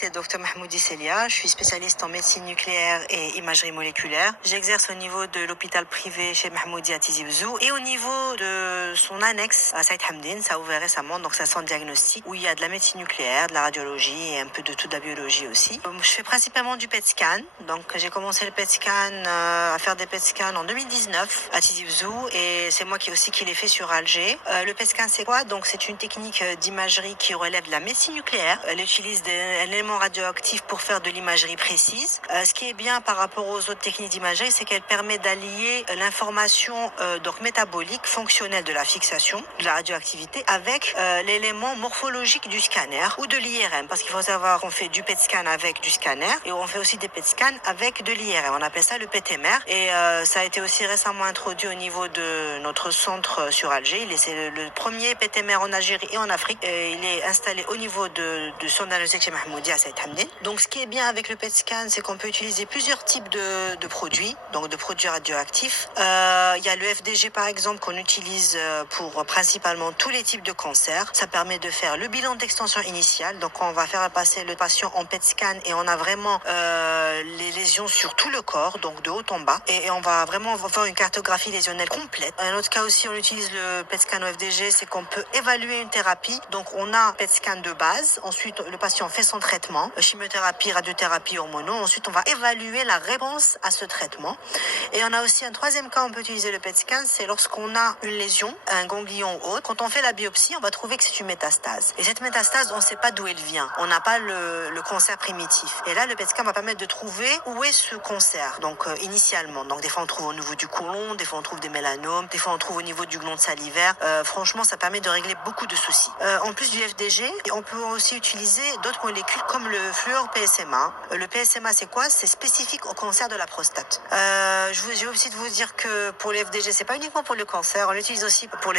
C'est Dr Mahmoudi Selia, je suis spécialiste en médecine nucléaire et imagerie moléculaire. J'exerce au niveau de l'hôpital privé chez Mahmoudi à Tizi Ouzou et au niveau de son annexe à Saïd Hamdine, ça a ouvert récemment, donc c'est un centre diagnostic où il y a de la médecine nucléaire, de la radiologie et un peu de toute la biologie aussi. Je fais principalement du PET scan, donc j'ai commencé le PET scan à faire des PET scans en 2019 à Tizi Ouzou et c'est moi qui l'ai fait sur Alger. Le PET scan c'est quoi? Donc c'est une technique d'imagerie qui relève de la médecine nucléaire. Elle utilise un élément radioactif pour faire de l'imagerie précise. Ce qui est bien par rapport aux autres techniques d'imagerie, c'est qu'elle permet d'allier l'information donc métabolique, fonctionnelle de la fixation, de la radioactivité, avec l'élément morphologique du scanner ou de l'IRM. Parce qu'il faut savoir qu'on fait du PET scan avec du scanner et on fait aussi des PET scans avec de l'IRM. On appelle ça le PET-MR et ça a été aussi récemment introduit au niveau de notre centre sur Alger. C'est le premier PET-MR en Algérie et en Afrique. Il est installé au niveau de son diagnostic chez Mahmoudi à Saïd Hamdine. Donc ce qui est bien avec le PET scan, c'est qu'on peut utiliser plusieurs types de produits, donc de produits radioactifs. Il y a le FDG par exemple qu'on utilise pour principalement tous les types de cancers. Ça permet de faire le bilan d'extension initiale. Donc on va faire passer le patient en PET scan et on a vraiment les lésions sur tout le corps, donc de haut en bas. Et on va vraiment faire une cartographie lésionnelle complète. Un autre cas aussi, on utilise le PET scan au FDG, c'est qu'on peut évaluer une thérapie. Donc on a un PET scan de base. Ensuite, le patient fait son traitement, chimiothérapie, radiothérapie, hormonaux. Ensuite, on va évaluer la réponse à ce traitement. Et on a aussi un troisième cas, on peut utiliser le PET scan, c'est lorsqu'on a une lésion, un ganglion ou autre. Quand on fait la biopsie, on va trouver que c'est une métastase. Et cette métastase, on ne sait pas d'où elle vient. On n'a pas le cancer primitif. Et là, le PET scan va permettre de trouver où est ce cancer, donc initialement. Donc des fois, on trouve au niveau du côlon, des fois, on trouve des mélanomes, des fois, on trouve au niveau du gland salivaire. Franchement, ça permet de régler beaucoup de soucis. En plus du FDG, on peut aussi utiliser d'autres molécules comme le fluor PSMA. Le PSMA, c'est quoi? C'est spécifique au cancer de la prostate. Je vais aussi vous dire que pour les FDG, c'est pas uniquement pour le cancer. On l'utilise aussi pour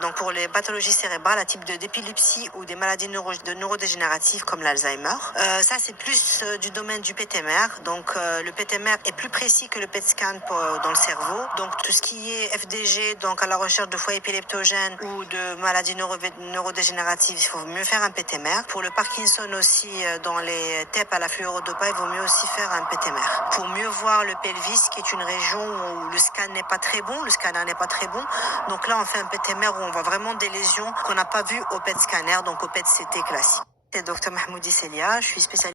donc pour les pathologies cérébrales à type d'épilepsie ou des maladies neurodégénératives comme l'Alzheimer. Ça, c'est plus du domaine du PET-MR. Donc, le PET-MR est plus précis que le PET scan dans le cerveau. Donc, tout ce qui est FDG, donc à la recherche de foie épileptogène ou de maladies neurodégénératives, il faut mieux faire un PET-MR. Pour le Parkinson aussi, dans les TEP à la fluorodopa, il vaut mieux aussi faire un PET-MR. Pour mieux voir le pelvis, qui est une région où le scan n'est pas très bon, le scanner n'est pas très bon. Donc là, on fait un PET-MR où on voit vraiment des lésions qu'on n'a pas vues au PET scanner, donc au PET-CT classique. C'est Dr Mahmoudi Selia, je suis spécialiste